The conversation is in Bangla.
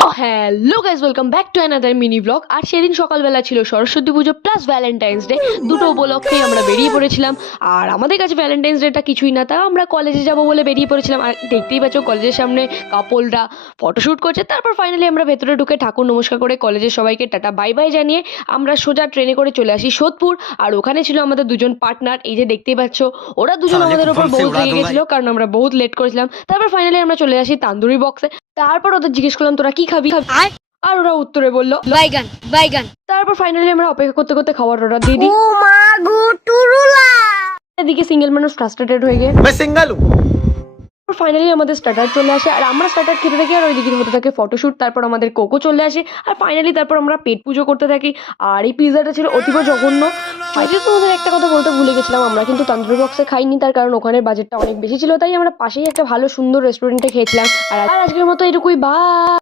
তো hello guys, welcome back to another mini blog. আর সেদিন সকালবেলা ছিল সরস্বতী পুজো প্লাস ভ্যালেন্টাইন্স ডে, দুটো উপলক্ষেই আমরা বেরিয়ে পড়েছিলাম। আর আমাদের কাছে ভ্যালেন্টাইন্স ডেটা কিছুই না, তাও আমরা কলেজে যাব বলে বেরিয়ে পড়েছিলাম। আর দেখতেই পাচ্ছ কলেজের সামনে কাপলরা ফটোশ্যুট করছে। তারপর ফাইনালি আমরা ভেতরে ঢুকে ঠাকুর নমস্কার করে কলেজের সবাইকে টাটা বাই বাই জানিয়ে আমরা সোজা ট্রেনে করে চলে আসি সোদপুর। আর ওখানে ছিল আমাদের দুজন পার্টনার, এই যে দেখতেই পাচ্ছ, ওরা দুজন আমাদের উপর বহুত রেগে গেছিল কারণ আমরা বহুত লেট করেছিলাম। তারপর ফাইনালি আমরা চলে আসি তান্দুরি বক্সে। তারপর ওদের জিজ্ঞেস করলাম তোরা কি খাবি, আর ওরা উত্তরে বললো বাইগান বাইগান। তারপর ফাইনালি আমরা অপেক্ষা করতে করতে খাবার অর্ডার দিয়ে দিই। ও মা গো টুরুলা। এদিকে সিঙ্গেল মানুষ ফ্রাস্ট্রেটেড হয়ে গিয়ে मैं सिंगल हूँ। ফাইনালি আমাদের স্টার্টার চলে আসে, আর আমরা স্টার্টার খেতে থাকি, আর ওইদিকে হতে থাকে ফটোশুট। তারপর আমাদের কোকো চলে আসে, আর ফাইনালি তারপর আমরা পেট পুজো করতে থাকি। আর এই পিৎজাটা ছিল অতীব জঘন্য। ফাইনালি তোমাদের একটা কথা বলতে ভুলে গেছিলাম, আমরা কিন্তু তান্দুরি বক্সে খাইনি, তার কারণ ওখানে বাজেটটা অনেক বেশি ছিল, তাই আমরা পাশেই একটা ভালো সুন্দর রেস্টুরেন্টে খেয়েছিলাম। আর আজকের মতো এটুকুই, বা